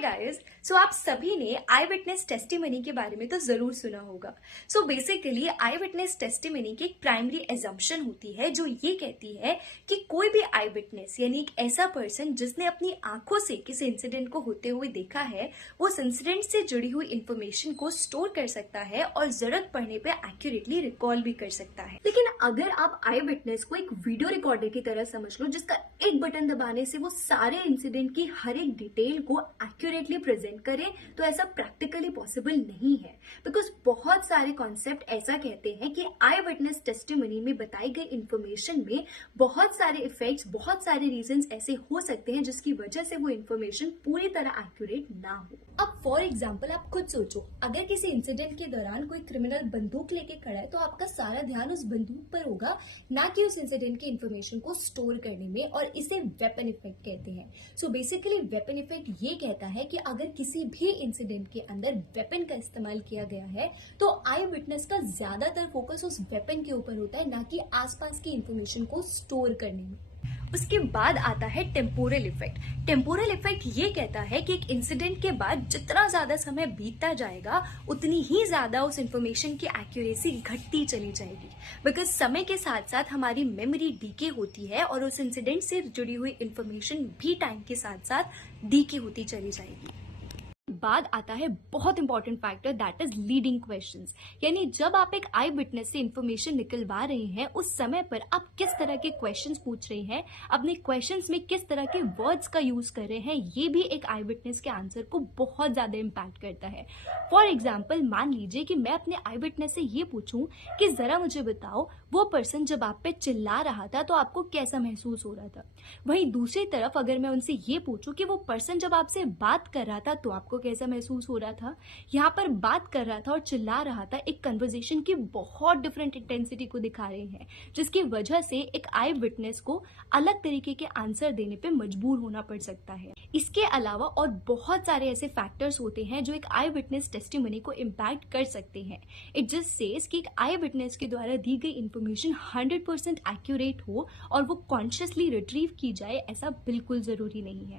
Guys, सो आप सभी ने आई विटनेस टेस्टिमनी के बारे में तो जरूर सुना होगा। So basically I witness testimony की एक प्राइमरी एजम्पशन होती है जो ये कहती है कि कोई भी आई विटनेस यानी एक ऐसा पर्सन जिसने अपनी आंखों से किसी इंसिडेंट को होते हुए देखा है, वो उस इंसिडेंट से जुड़ी हुई इंफॉर्मेशन को स्टोर कर सकता है और जरूरत पड़ने पे एक्यूरेटली रिकॉल भी कर सकता है। लेकिन अगर आप आई विटनेस को एक वीडियो रिकॉर्डर की तरह समझ लो जिसका एक बटन दबाने से वो सारे इंसिडेंट की हर एक डिटेल को एक्यूरेटली प्रेजेंट करें, तो ऐसा प्रैक्टिकली पॉसिबल नहीं है। बिकॉज बहुत सारे कॉन्सेप्ट ऐसा कहते हैं कि आई विटनेस टेस्टिमनी में बताई गई इंफॉर्मेशन में बहुत सारे इफेक्ट्स, बहुत सारे रीजंस ऐसे हो सकते हैं जिसकी वजह से वो इंफॉर्मेशन पूरी तरह एक्यूरेट ना हो। अब फॉर एग्जाम्पल आप खुद सोचो, अगर किसी इंसिडेंट के दौरान कोई क्रिमिनल बंदूक लेके खड़ा है तो आपका सारा ध्यान उस बंदूक पर होगा, ना कि उस इंसिडेंट की इंफॉर्मेशन को स्टोर करने में, और इसे वेपन इफेक्ट कहते हैं। सो बेसिकली वेपन इफेक्ट ये कहता है कि अगर किसी भी इंसिडेंट के अंदर वेपन का इस्तेमाल किया गया है तो आई विटनेस का ज्यादातर फोकस उस वेपन के ऊपर होता है, ना कि आसपास की इंफॉर्मेशन को स्टोर करने में। उसके बाद आता है टेम्पोरल इफेक्ट। टेम्पोरल इफेक्ट ये कहता है कि एक इंसिडेंट के बाद जितना ज्यादा समय बीतता जाएगा उतनी ही ज्यादा उस इंफॉर्मेशन की एक्यूरेसी घटती चली जाएगी। बिकॉज समय के साथ साथ हमारी मेमोरी डीके होती है और उस इंसिडेंट से जुड़ी हुई इंफॉर्मेशन भी टाइम के साथ साथ डीके होती चली जाएगी। बाद आता है बहुत important factor, that is leading questions. यानी जब आप एक आई विटनेस से इंफॉर्मेशन निकलवा रहे हैं उस समय पर आप किस तरह के क्वेश्चंस पूछ रहे हैं, अपने क्वेश्चंस में किस तरह के वर्ड्स का यूज कर रहे हैं, ये भी एक आई विटनेस के आंसर को बहुत ज्यादा इम्पैक्ट करता है। फॉर एग्जाम्पल मान लीजिए कि मैं अपने आई विटनेस से ये पूछूं कि जरा मुझे बताओ वो पर्सन जब आप पे चिल्ला रहा था तो आपको कैसा महसूस हो रहा था। वहीं दूसरी तरफ अगर मैं उनसे ये पूछूं कि वो पर्सन जब आपसे बात कर रहा था तो आपको कैसा महसूस हो रहा था। यहाँ पर बात कर रहा था और चिल्ला रहा था एक कन्वर्सेशन की बहुत डिफरेंट इंटेंसिटी को दिखा रहे हैं, जिसकी वजह से एक आई विटनेस को अलग तरीके के आंसर देने पे मजबूर होना पड़ सकता है। इसके अलावा और बहुत सारे ऐसे फैक्टर्स होते हैं जो एक आई विटनेस टेस्टिमनी को इम्पैक्ट कर सकते हैं। इट जस्ट सेज कि एक आई विटनेस के द्वारा दी गई इंफॉर्मेशन 100% एक्यूरेट हो और वो कॉन्शियसली रिट्रीव की जाए, ऐसा बिल्कुल जरूरी नहीं है।